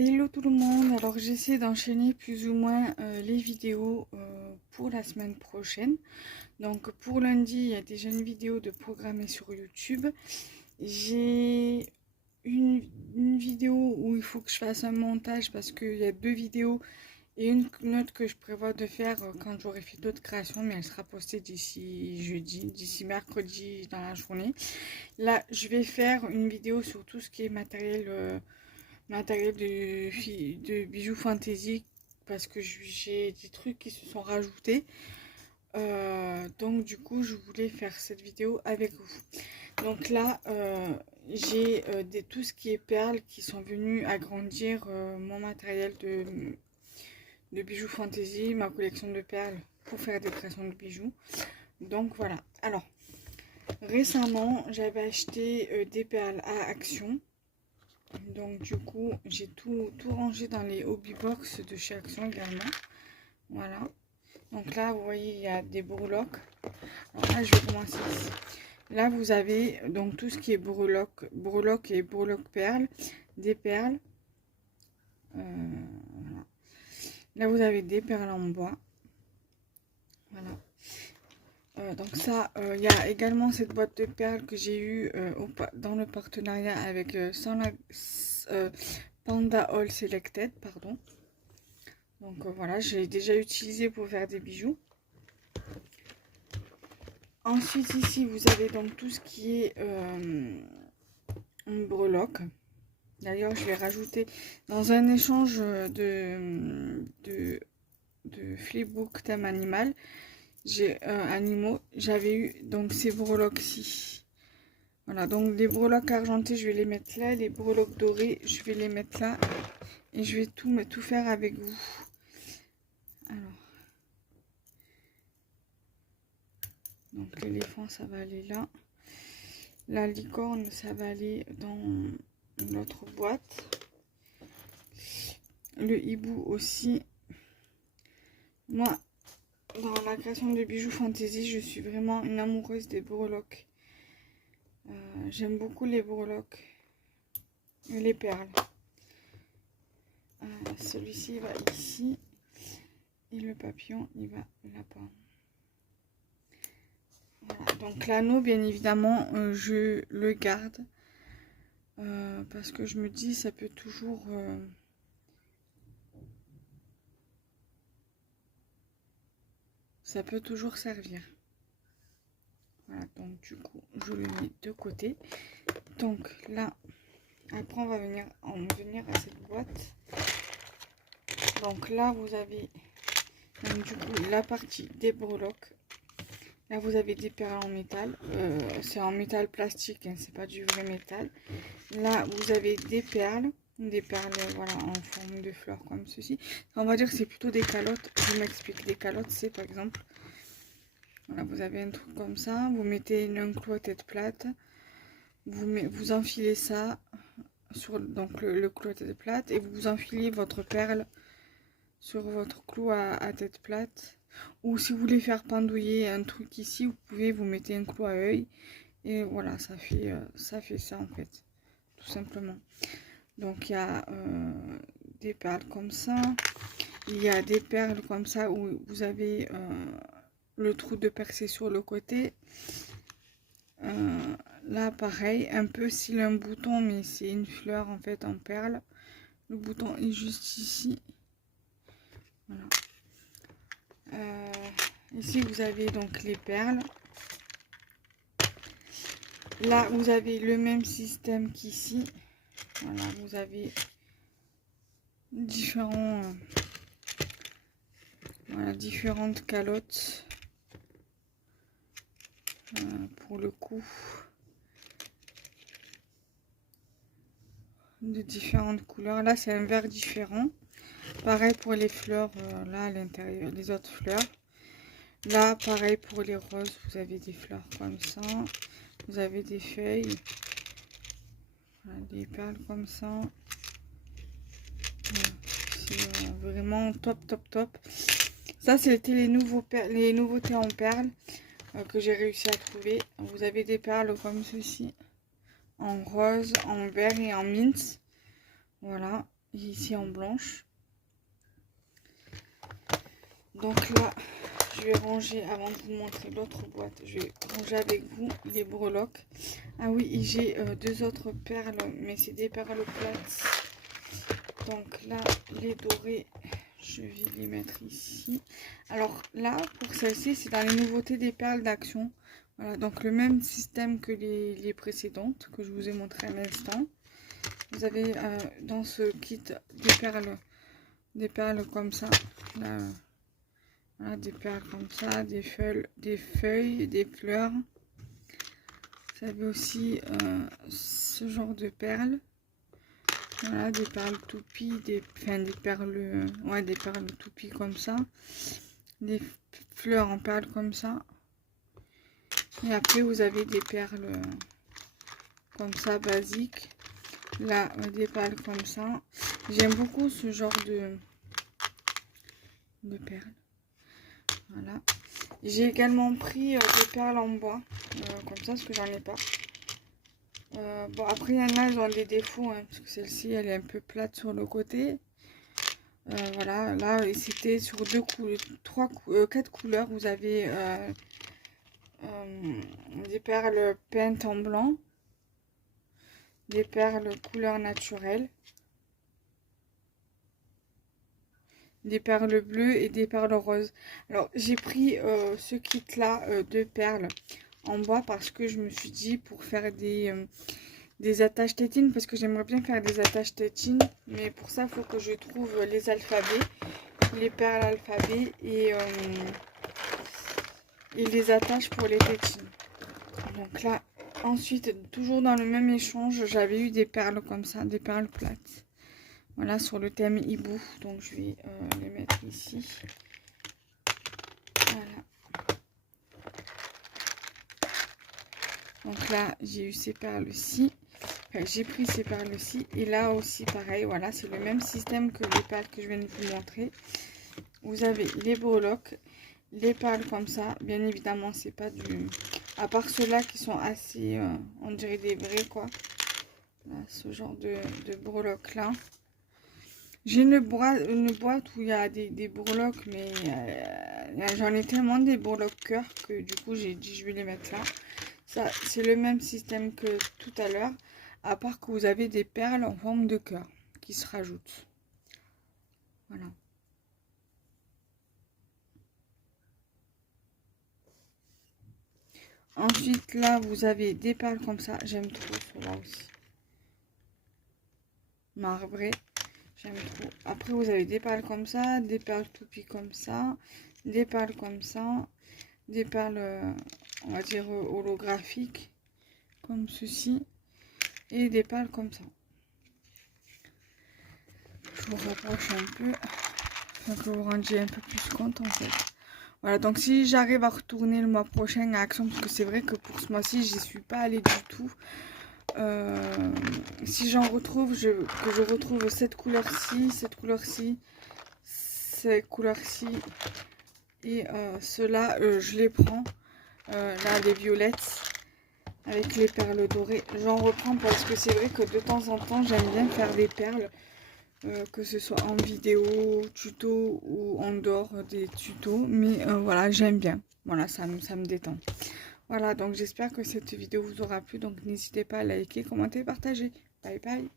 Hello tout le monde, alors j'essaie d'enchaîner plus ou moins les vidéos pour la semaine prochaine. Donc pour lundi, il y a déjà une vidéo de programmer sur YouTube. J'ai une vidéo où il faut que je fasse un montage parce qu'il y a deux vidéos et une autre que je prévois de faire quand j'aurai fait d'autres créations, mais elle sera postée d'ici jeudi, d'ici mercredi dans la journée. Là, je vais faire une vidéo sur tout ce qui est matériel de bijoux fantaisie parce que j'ai des trucs qui se sont rajoutés. Donc du coup, je voulais faire cette vidéo avec vous. Donc là, j'ai tout ce qui est perles qui sont venus agrandir mon matériel de bijoux fantaisie, ma collection de perles pour faire des créations de bijoux. Donc voilà. Alors, récemment, j'avais acheté des perles à Action. Donc du coup, j'ai tout rangé dans les hobby box de chez Action également. Voilà. Donc là, vous voyez, il y a des breloques. Alors là, je vais commencer ici. Là, vous avez donc tout ce qui est breloque et breloque perles, des perles. Voilà. Là, vous avez des perles en bois. Voilà. Donc ça, il y a également cette boîte de perles que j'ai eue dans le partenariat avec Panda All Selected, pardon. Donc voilà, j'ai déjà utilisé pour faire des bijoux. Ensuite ici, vous avez donc tout ce qui est une breloque. D'ailleurs, je vais rajouter dans un échange de flipbook thème animal. J'ai animaux. J'avais eu donc ces breloques-ci. Voilà, donc les breloques argentées, je vais les mettre là. Les breloques dorées, je vais les mettre là. Et je vais tout faire avec vous. Alors. Donc l'éléphant, ça va aller là. La licorne, ça va aller dans l'autre boîte. Le hibou aussi. Moi, dans la création de bijoux fantaisie, je suis vraiment une amoureuse des breloques. J'aime beaucoup les breloques et les perles. Celui-ci va ici. Et le papillon, il va là-bas. Voilà. Donc l'anneau, bien évidemment, je le garde. Parce que je me dis, ça peut toujours... ça peut toujours servir. Voilà, donc du coup, je le mets de côté. Donc là, après, on va venir à cette boîte. Donc là, vous avez donc, du coup la partie des breloques. Là, vous avez des perles en métal. C'est en métal plastique, hein, c'est pas du vrai métal. Là, vous avez des perles. Des perles, voilà, en forme de fleurs comme ceci. On va dire que c'est plutôt des calottes. Je m'explique. Des calottes, c'est par exemple... Voilà, vous avez un truc comme ça. Vous mettez un clou à tête plate. Vous enfilez ça sur donc le clou à tête plate. Et vous enfilez votre perle sur votre clou à tête plate. Ou si vous voulez faire pendouiller un truc ici, vous pouvez vous mettez un clou à œil. Et voilà, ça fait ça en fait. Tout simplement. Donc il y a des perles comme ça. Il y a des perles comme ça où vous avez le trou de percée sur le côté. Là pareil, un peu style un bouton, mais c'est une fleur en fait en perles. Le bouton est juste ici. Voilà. Ici vous avez donc les perles. Là vous avez le même système qu'ici. Voilà, vous avez différentes calottes pour le coup, de différentes couleurs. Là c'est un vert différent. Pareil pour les fleurs, là à l'intérieur, les autres fleurs. Là pareil pour les roses, vous avez des fleurs comme ça. Vous avez des feuilles. Voilà, des perles comme ça. C'est vraiment top. Ça c'était les nouveautés en perles que j'ai réussi à trouver. Vous avez des perles comme ceci, en rose, en vert et en mint. Voilà. et ici en blanche. Donc là, je vais ranger, avant de vous montrer l'autre boîte, je vais ranger avec vous les breloques. Ah oui, et j'ai deux autres perles, mais c'est des perles plates. Donc là, les dorés, je vais les mettre ici. Alors là, pour celle-ci, c'est dans les nouveautés des perles d'Action. Voilà, donc le même système que les précédentes, que je vous ai montré à l'instant. Vous avez dans ce kit des perles comme ça. Là, voilà, des perles comme ça, des feuilles, des fleurs. Vous avez aussi ce genre de perles. Voilà, des perles toupies, des perles toupies comme ça. Des fleurs en perles comme ça. Et après, vous avez des perles comme ça, basiques. Là, des perles comme ça. J'aime beaucoup ce genre de perles. Voilà. J'ai également pris des perles en bois, comme ça, parce que j'en ai pas. Bon, après, il y en a, elles ont des défauts, hein, parce que celle-ci, elle est un peu plate sur le côté. Voilà, là, c'était sur quatre couleurs. Vous avez des perles peintes en blanc, des perles couleur naturelle, des perles bleues et des perles roses. Alors, j'ai pris ce kit-là de perles en bois parce que je me suis dit pour faire des attaches tétines, parce que j'aimerais bien faire des attaches tétines, mais pour ça il faut que je trouve les alphabets, les perles alphabets et les attaches pour les tétines. Donc là, ensuite, toujours dans le même échange, j'avais eu des perles comme ça, des perles plates. Voilà, sur le thème hibou. Donc je vais les mettre ici. Voilà. Donc là, j'ai eu ces perles-ci. Enfin, j'ai pris ces perles-ci. Et là aussi, pareil, voilà, c'est le même système que les perles que je viens de vous montrer. Vous avez les breloques, les perles comme ça. Bien évidemment, c'est pas du... À part ceux-là qui sont assez... on dirait des vrais, quoi. Là, ce genre de breloques-là. J'ai une boîte où il y a des breloques, mais j'en ai tellement des breloques cœur que du coup, j'ai dit je vais les mettre là. Ça, c'est le même système que tout à l'heure, à part que vous avez des perles en forme de cœur qui se rajoutent. Voilà. Ensuite, là, vous avez des perles comme ça. J'aime trop cela aussi. Marbré. J'aime trop. Après, vous avez des perles comme ça, des perles toupies comme ça, des perles comme ça, des perles, on va dire, holographiques, comme ceci, et des perles comme ça. Je vous rapproche un peu, afin que vous vous rendiez un peu plus compte, en fait. Voilà, donc si j'arrive à retourner le mois prochain à Action, parce que c'est vrai que pour ce mois-ci, j'y suis pas allée du tout. Si j'en retrouve, que je retrouve cette couleur-ci, cette couleur-ci, cette couleur-ci, et ceux-là, je les prends. Là, les violettes, avec les perles dorées, j'en reprends parce que c'est vrai que de temps en temps, j'aime bien faire des perles. Que ce soit en vidéo, tuto ou en dehors des tutos. Mais voilà, j'aime bien. Voilà, ça me détend. Voilà, donc j'espère que cette vidéo vous aura plu. Donc n'hésitez pas à liker, commenter, partager. Bye bye.